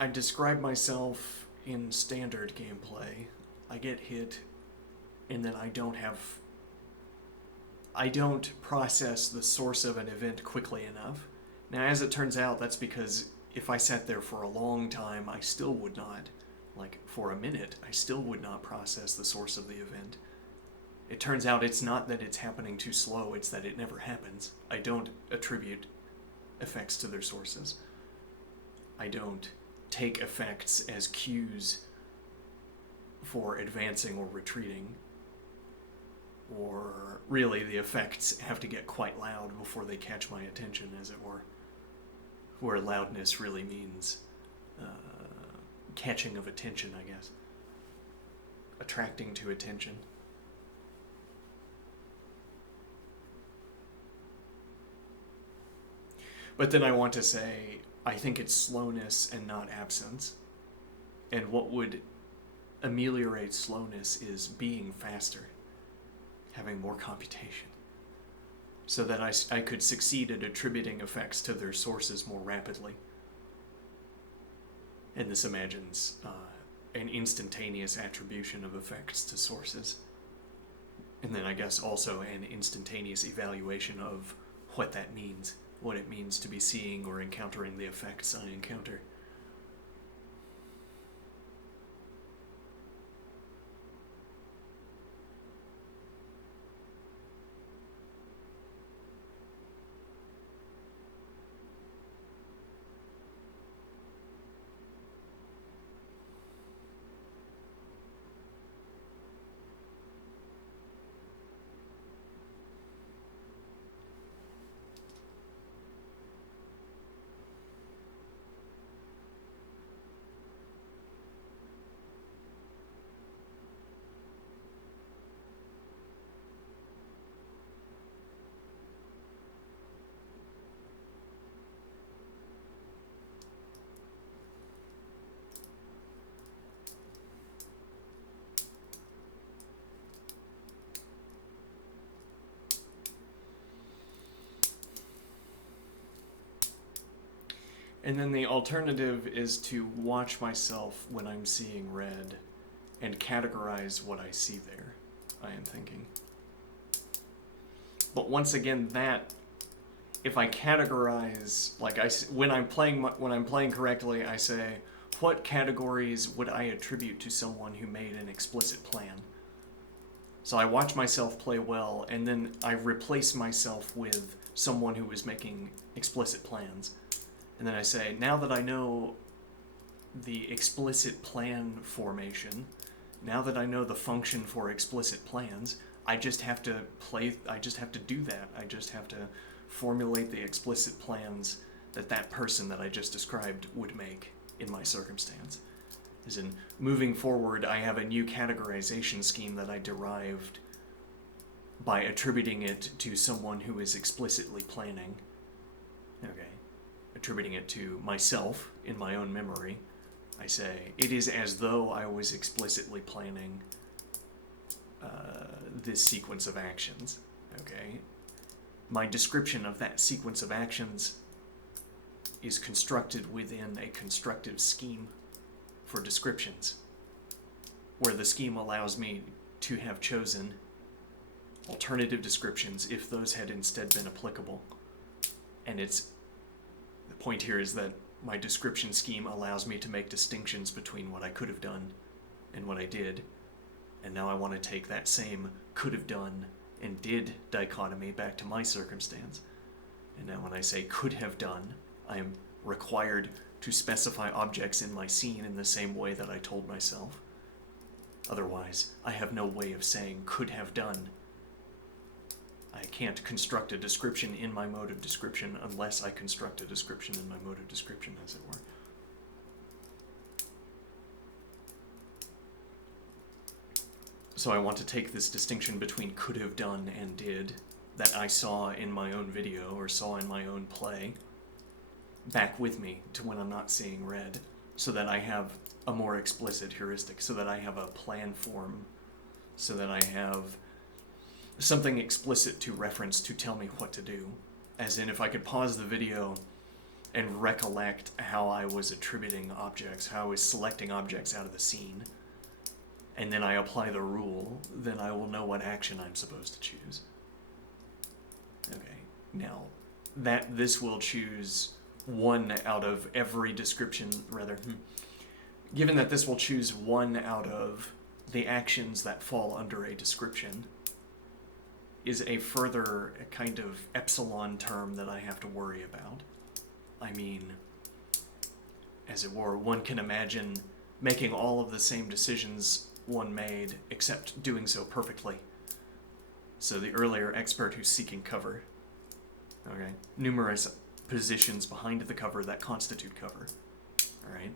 I describe myself in standard gameplay. I get hit, and then I don't process the source of an event quickly enough. Now, as it turns out, that's because if I sat there for a long time, I still would not, like for a minute, I still would not process the source of the event. It turns out it's not that it's happening too slow, it's that it never happens. I don't attribute effects to their sources. I don't take effects as cues for advancing or retreating. Or really, the effects have to get quite loud before they catch my attention, as it were. Where loudness really means catching of attention, I guess. Attracting to attention. But then I want to say, I think it's slowness and not absence. And what would ameliorate slowness is being faster, having more computation, so that I could succeed at attributing effects to their sources more rapidly. And this imagines an instantaneous attribution of effects to sources. And then I guess also an instantaneous evaluation of what that means, what it means to be seeing or encountering the effects I encounter. And then the alternative is to watch myself when I'm seeing red and categorize what I see there, I am thinking. But once again, that, if I categorize, like when I'm playing correctly, I say, what categories would I attribute to someone who made an explicit plan? So I watch myself play well, and then I replace myself with someone who was making explicit plans. And then I say, now that I know the explicit plan formation, now that I know the function for explicit plans, I just have to do that. I just have to formulate the explicit plans that person that I just described would make in my circumstance. As in, moving forward, I have a new categorization scheme that I derived by attributing it to someone who is explicitly planning. Okay. Attributing it to myself in my own memory, I say, it is as though I was explicitly planning this sequence of actions. Okay? My description of that sequence of actions is constructed within a constructive scheme for descriptions, where the scheme allows me to have chosen alternative descriptions if those had instead been applicable. And it's The point here is that my description scheme allows me to make distinctions between what I could have done and what I did, and now I want to take that same could have done and did dichotomy back to my circumstance. And now when I say could have done, I am required to specify objects in my scene in the same way that I told myself. Otherwise, I have no way of saying could have done. I can't construct a description in my mode of description unless I construct a description in my mode of description, as it were. So I want to take this distinction between could have done and did that I saw in my own video or saw in my own play back with me to when I'm not seeing red, so that I have a more explicit heuristic, so that I have a plan form, so that I have something explicit to reference to tell me what to do. As in, if I could pause the video and recollect how I was attributing objects, how I was selecting objects out of the scene, and then I apply the rule, then I will know what action I'm supposed to choose. Okay, now, this will choose one out of every description, given that this will choose one out of the actions that fall under a description, is a further kind of epsilon term that I have to worry about. I mean, as it were, one can imagine making all of the same decisions one made, except doing so perfectly. So the earlier expert who's seeking cover, okay, numerous positions behind the cover that constitute cover, all right?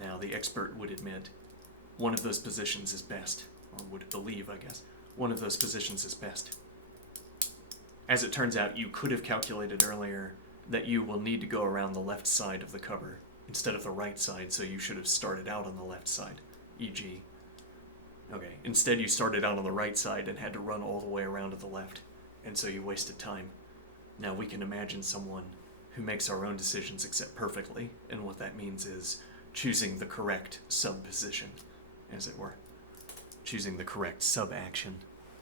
Now the expert would admit one of those positions is best, or would believe, I guess, one of those positions is best. As it turns out, you could have calculated earlier that you will need to go around the left side of the cover instead of the right side, so you should have started out on the left side, e.g. Okay, instead you started out on the right side and had to run all the way around to the left, and so you wasted time. Now we can imagine someone who makes our own decisions except perfectly, and what that means is choosing the correct sub-position, as it were. Choosing the correct sub-action.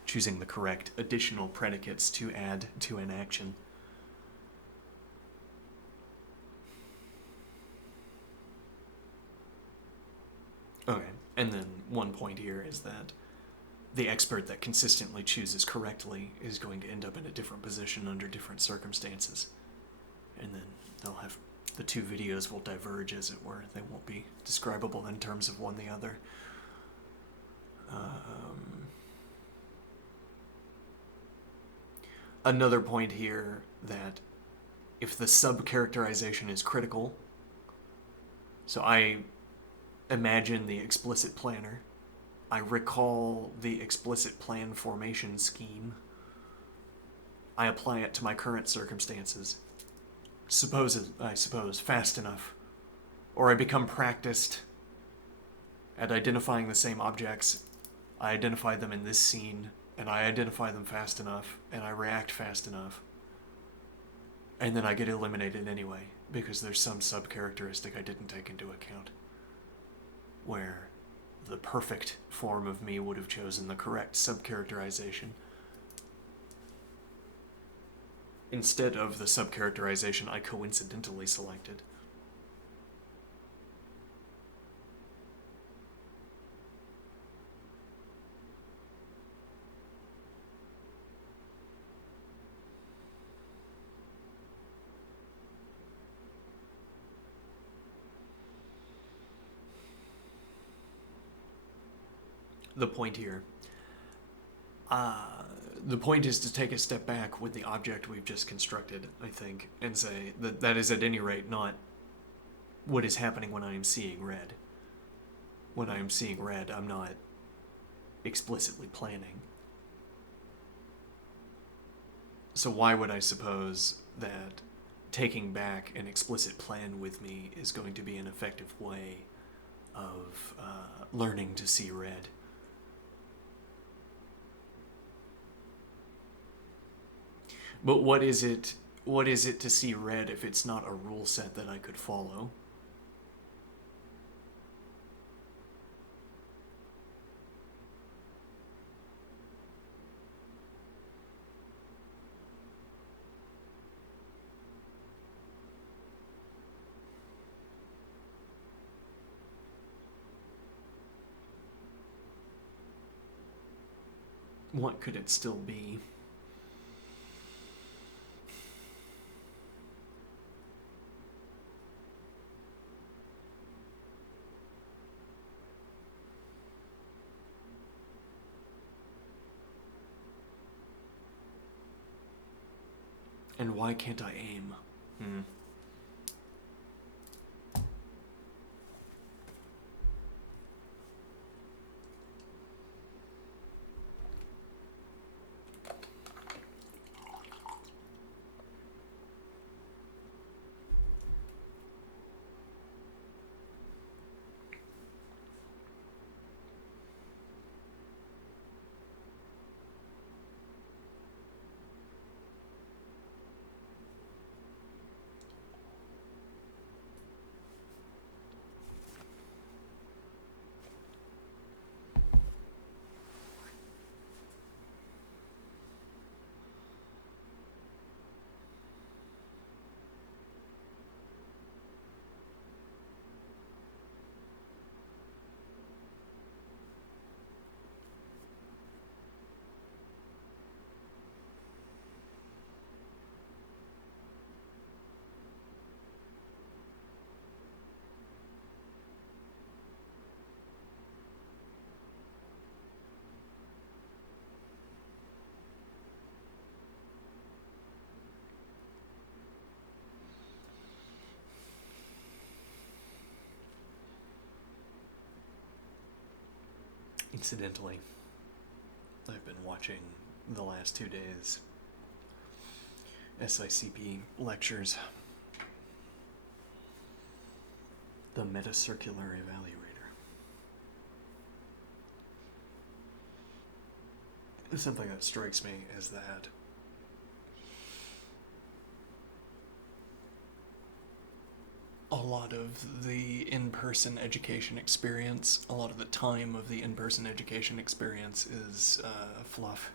Choosing the correct additional predicates to add to an action. Okay, and then one point here is that the expert that consistently chooses correctly is going to end up in a different position under different circumstances. And then they'll have, the two videos will diverge, as it were. They won't be describable in terms of one the other. Another point here that if the sub-characterization is critical, so I imagine the explicit planner, I recall the explicit plan formation scheme, I apply it to my current circumstances, I suppose, fast enough, or I become practiced at identifying the same objects. I identify them in this scene, and I identify them fast enough, and I react fast enough, and then I get eliminated anyway, because there's some sub-characteristic I didn't take into account, where the perfect form of me would have chosen the correct sub-characterization. Instead of the sub-characterization I coincidentally selected. The point here. The point is to take a step back with the object we've just constructed, I think, and say that that is at any rate not what is happening when I am seeing red. When I am seeing red, I'm not explicitly planning. So why would I suppose that taking back an explicit plan with me is going to be an effective way of learning to see red? But what is it to see red if it's not a rule set that I could follow? what could it still be? And why can't I aim? Incidentally, I've been watching the last 2 days SICP lectures, the Metacircular Evaluator. Something that strikes me is that a lot of the in-person education experience, a lot of the time of the in-person education experience is fluff.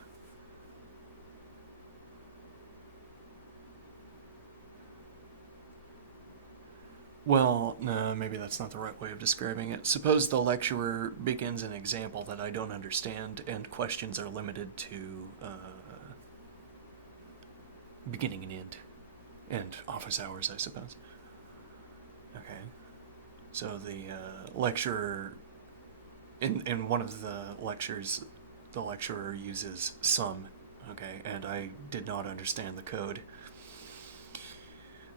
Well, no, maybe that's not the right way of describing it. Suppose the lecturer begins an example that I don't understand, and questions are limited to beginning and end, and office hours, I suppose. Okay. So the lecturer, in one of the lectures, the lecturer uses sum, okay, and I did not understand the code.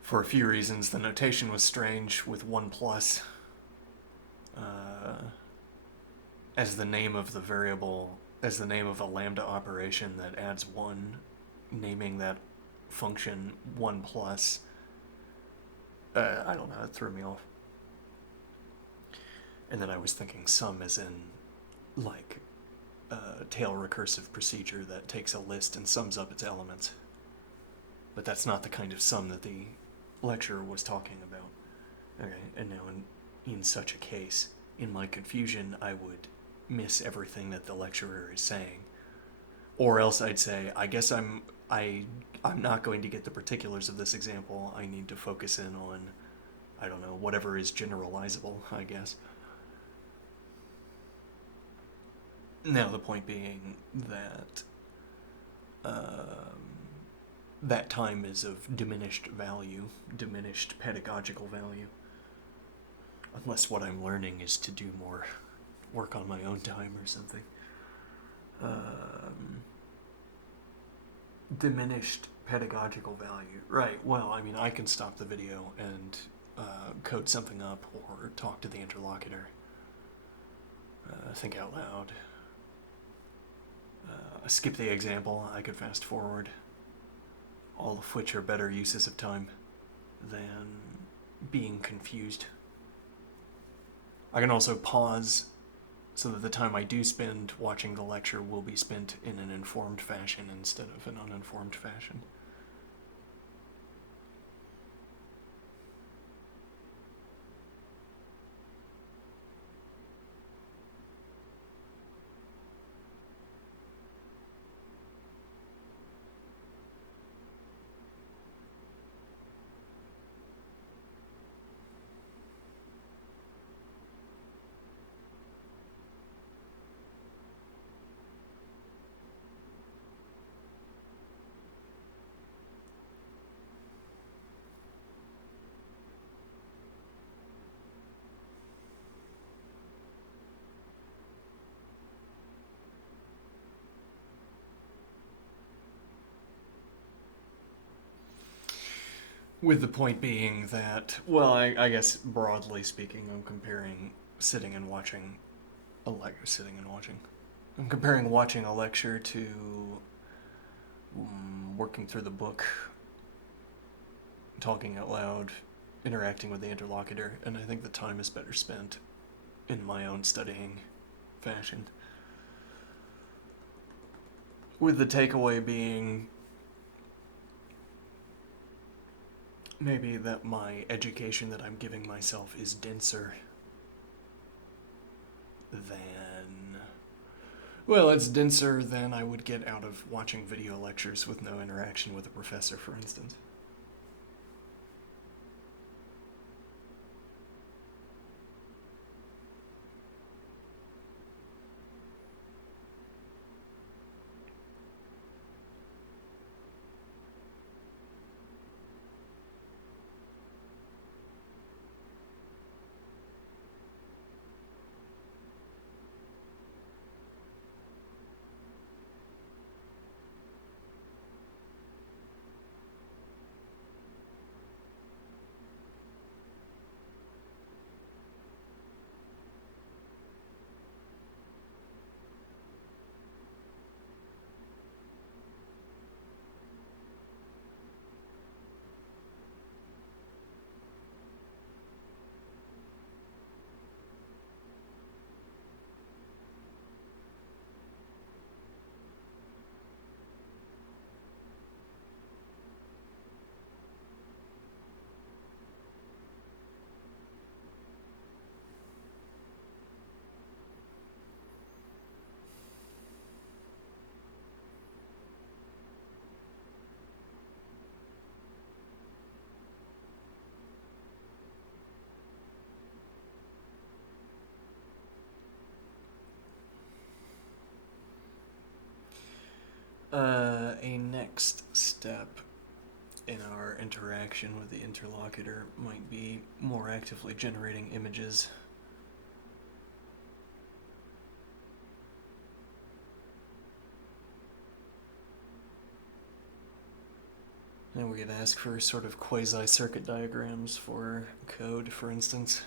For a few reasons, the notation was strange with 1 plus as the name of the variable, as the name of a lambda operation that adds 1, naming that function 1 plus. I don't know, it threw me off. And then I was thinking sum as in, like, a tail recursive procedure that takes a list and sums up its elements. But that's not the kind of sum that the lecturer was talking about. Okay, and now in such a case, in my confusion, I would miss everything that the lecturer is saying. Or else I'd say, I guess I'm not going to get the particulars of this example. I need to focus in on, I don't know, whatever is generalizable, I guess. Now, the point being that that time is of diminished value, diminished pedagogical value. Unless what I'm learning is to do more work on my own time or something. Diminished pedagogical value. Right, well, I mean, I can stop the video and code something up or talk to the interlocutor. Think out loud. Skip the example, I could fast forward. All of which are better uses of time than being confused. I can also pause so that the time I do spend watching the lecture will be spent in an informed fashion instead of an uninformed fashion. With the point being that, well, I guess broadly speaking, I'm comparing sitting and watching sitting and watching. I'm comparing watching a lecture to working through the book, talking out loud, interacting with the interlocutor, and I think the time is better spent in my own studying fashion. With the takeaway being maybe that my education that I'm giving myself is denser than. Well, it's denser than I would get out of watching video lectures with no interaction with a professor, for instance. A next step in our interaction with the interlocutor might be more actively generating images. And we could ask for sort of quasi-circuit diagrams for code, for instance.